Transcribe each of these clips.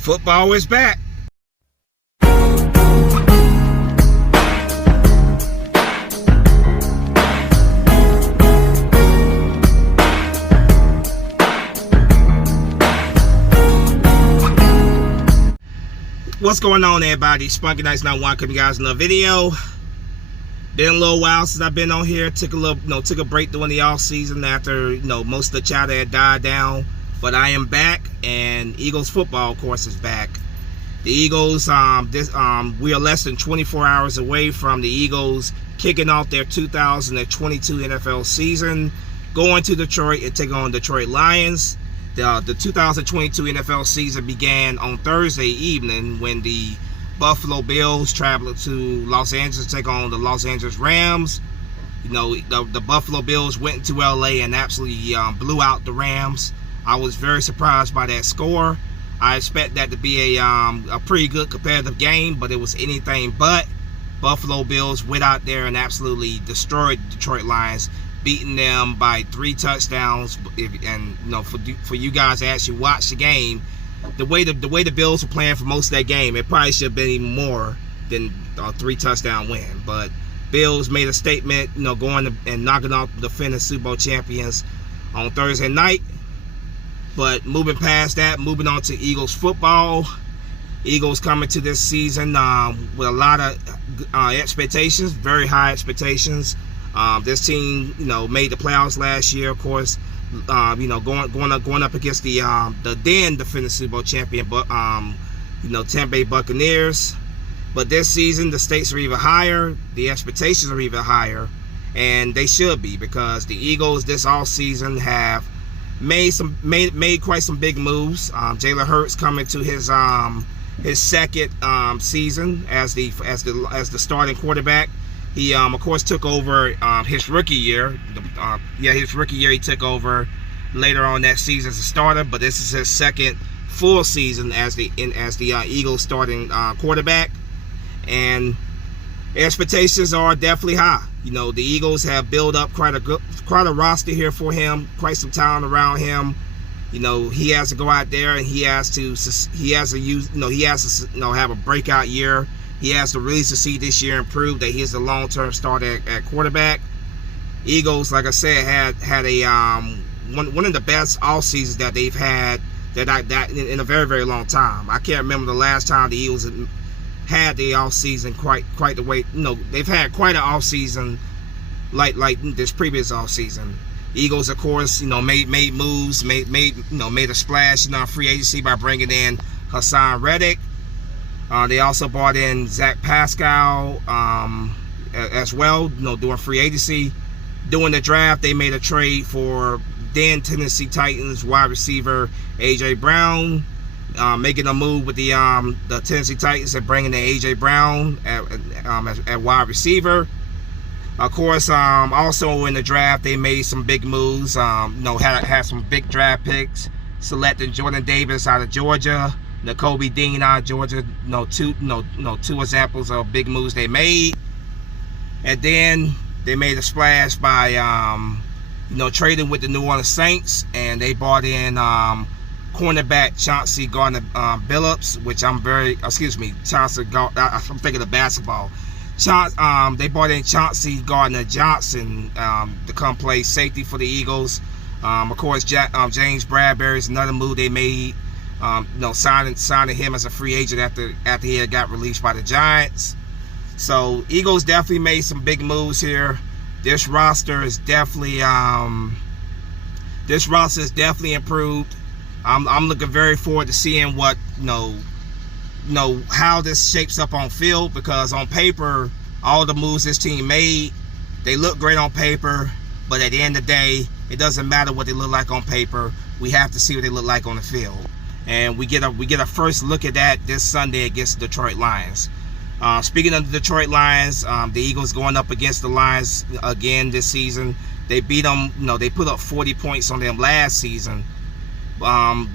Football is back. What's going on, everybody? Spunky Nights 91 coming guys another video. Been a little while since I've been on here. Took a break during the off season after most of the chatter had died down. But I am back, and Eagles football, of course, is back. The Eagles, we are less than 24 hours away from the Eagles kicking off their 2022 NFL season, going to Detroit and taking on Detroit Lions. The 2022 NFL season began on Thursday evening when the Buffalo Bills traveled to Los Angeles to take on the Los Angeles Rams. The Buffalo Bills went into LA and absolutely blew out the Rams. I was very surprised by that score. I expect that to be a pretty good competitive game, but it was anything but. Buffalo Bills went out there and absolutely destroyed Detroit Lions, beating them by 3 touchdowns. For you guys to actually watch the game, the way the Bills were playing for most of that game, it probably should have been even more than a 3 touchdown win. But Bills made a statement, going and knocking off the defending Super Bowl champions on Thursday night. But moving past that, moving on to Eagles football. Eagles coming to this season with a lot of expectations, very high expectations. This team, made the playoffs last year, of course. Going up against the then defending Super Bowl champion, but Tampa Bay Buccaneers. But this season, the stakes are even higher. The expectations are even higher, and they should be, because the Eagles this all season have made quite some big moves. Jalen Hurts coming to his second season as the starting quarterback. He of course took over his rookie year. His rookie year he took over later on that season as a starter, but this is his second full season as the Eagles starting quarterback, and expectations are definitely high. The Eagles have built up quite a roster here for him, quite some talent around him. He has to go out there and he has to have a breakout year. He has to really succeed this year and prove that he's the long-term starter at quarterback. Eagles, like I said, had a one of the best off seasons that they've had that in a very, very long time. I can't remember the last time the Eagles had the off season quite the way. They've had quite an off season like this previous off season. Eagles, of course, made moves, made a splash in free agency by bringing in Haason Reddick. They also brought in Zach Pascal as well, doing free agency. During the draft, they made a trade for then Tennessee Titans wide receiver A.J. Brown, making a move with the Tennessee Titans and bringing in A.J. Brown at wide receiver. Of course, also in the draft, they made some big moves. Had some big draft picks, selecting Jordan Davis out of Georgia, Nakobe Dean out of Georgia. Two examples of big moves they made. And then they made a splash by trading with the New Orleans Saints, and they brought in cornerback Chauncey Gardner-Billups, which I'm thinking of basketball. They brought in Chauncey Gardner-Johnson to come play safety for the Eagles. Of course, James Bradbury is another move they made. Signing him as a free agent after he had got released by the Giants. So Eagles definitely made some big moves here. This roster is definitely improved. I'm looking very forward to seeing what how this shapes up on field, because on paper, all the moves this team made, they look great on paper, but at the end of the day, it doesn't matter what they look like on paper. We have to see what they look like on the field, and we get a first look at that this Sunday against the Detroit Lions. Speaking of the Detroit Lions, the Eagles going up against the Lions again this season. They beat them. They put up 40 points on them last season.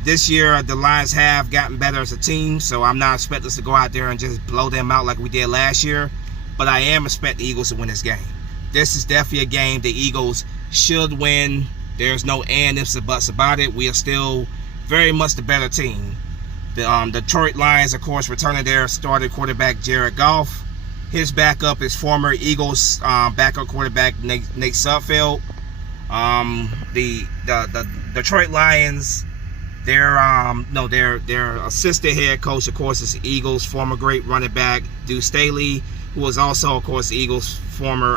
This year, the Lions have gotten better as a team, so I'm not expecting us to go out there and just blow them out like we did last year. But I am expecting the Eagles to win this game. This is definitely a game the Eagles should win. There's no ifs or buts about it. We are still very much the better team. The Detroit Lions, of course, returning their starting quarterback Jared Goff. His backup is former Eagles backup quarterback Nate Sudfeld. The Detroit Lions, their assistant head coach, of course, is Eagles former great running back Deuce Staley, who was also, of course, the Eagles former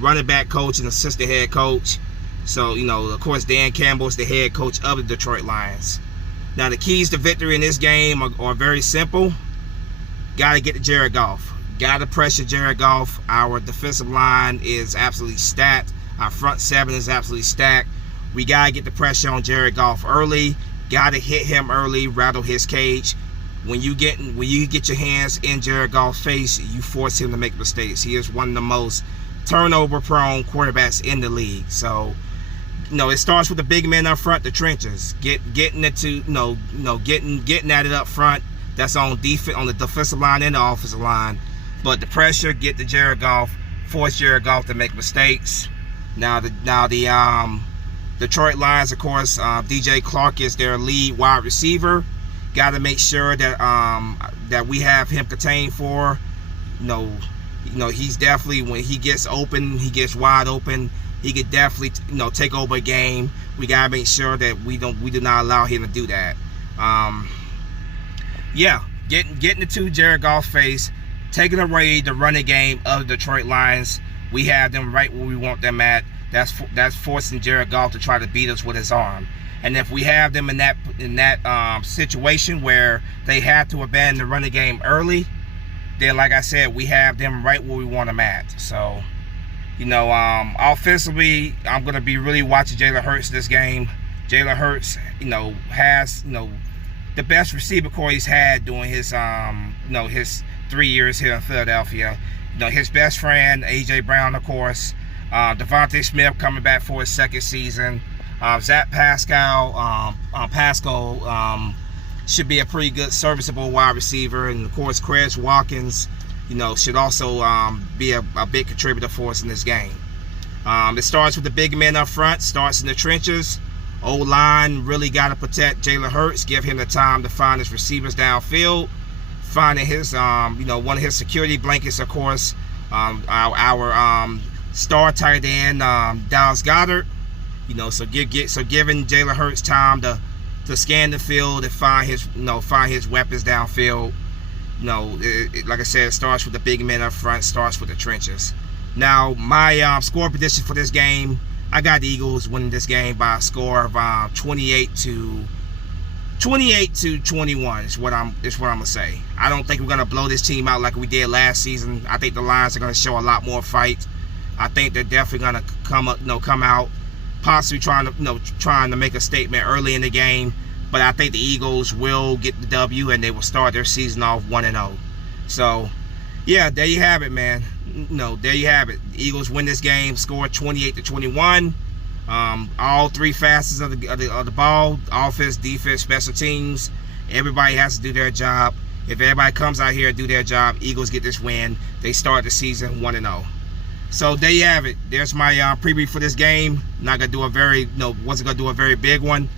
running back coach and assistant head coach. So, of course, Dan Campbell is the head coach of the Detroit Lions. Now, the keys to victory in this game are very simple. Got to get to Jared Goff. Got to pressure Jared Goff. Our defensive line is absolutely stacked. Our front seven is absolutely stacked. We got to get the pressure on Jared Goff early. Got to hit him early, rattle his cage. When you get your hands in Jared Goff's face, you force him to make mistakes. He is one of the most turnover-prone quarterbacks in the league. So, it starts with the big men up front, the trenches. Getting at it up front. That's on defense, on the defensive line and the offensive line. But the pressure, get to Jared Goff, force Jared Goff to make mistakes. Now the Detroit Lions, of course, DJ Clark is their lead wide receiver. Got to make sure that that we have him contained for. He's definitely, when he gets open, he gets wide open. He could definitely, take over a game. We gotta make sure that we do not allow him to do that. Getting into Jared Goff's face, taking away the running game of the Detroit Lions. We have them right where we want them at. That's forcing Jared Goff to try to beat us with his arm. And if we have them in that situation where they have to abandon the running game early, then, like I said, we have them right where we want them at. So, offensively, I'm going to be really watching Jalen Hurts this game. Jalen Hurts, has, the best receiver core he's had during his, his 3 years here in Philadelphia. His best friend, A.J. Brown, of course. Devontae Smith coming back for his second season. Zach Pascal, should be a pretty good, serviceable wide receiver. And, of course, Chris Watkins, should also be a big contributor for us in this game. It starts with the big men up front, starts in the trenches. O-line really got to protect Jalen Hurts, give him the time to find his receivers downfield, finding his, one of his security blankets, of course, our star tight end, Dallas Goedert. So giving Jalen Hurts time to scan the field and find his weapons downfield. Like I said, it starts with the big men up front, starts with the trenches. Now, my score prediction for this game, I got the Eagles winning this game by a score of 28-21 is what I'm gonna say. I don't think we're gonna blow this team out like we did last season. I think the Lions are gonna show a lot more fight. I think they're definitely gonna come out, possibly trying to make a statement early in the game. But I think the Eagles will get the W and they will start their season off 1-0. So, yeah, there you have it, man. There you have it. The Eagles win this game, score 28-21. All three facets of the ball: offense, defense, special teams. Everybody has to do their job. If everybody comes out here and do their job, Eagles get this win. They start the season 1-0. So there you have it. There's my preview for this game. Not gonna do wasn't gonna do a very big one,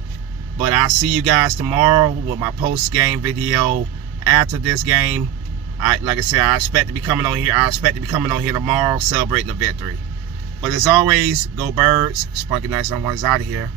but I'll see you guys tomorrow with my post-game video after this game. Like I said, I expect to be coming on here tomorrow, celebrating the victory. But as always, go Birds. Spunky Nice on one is out of here.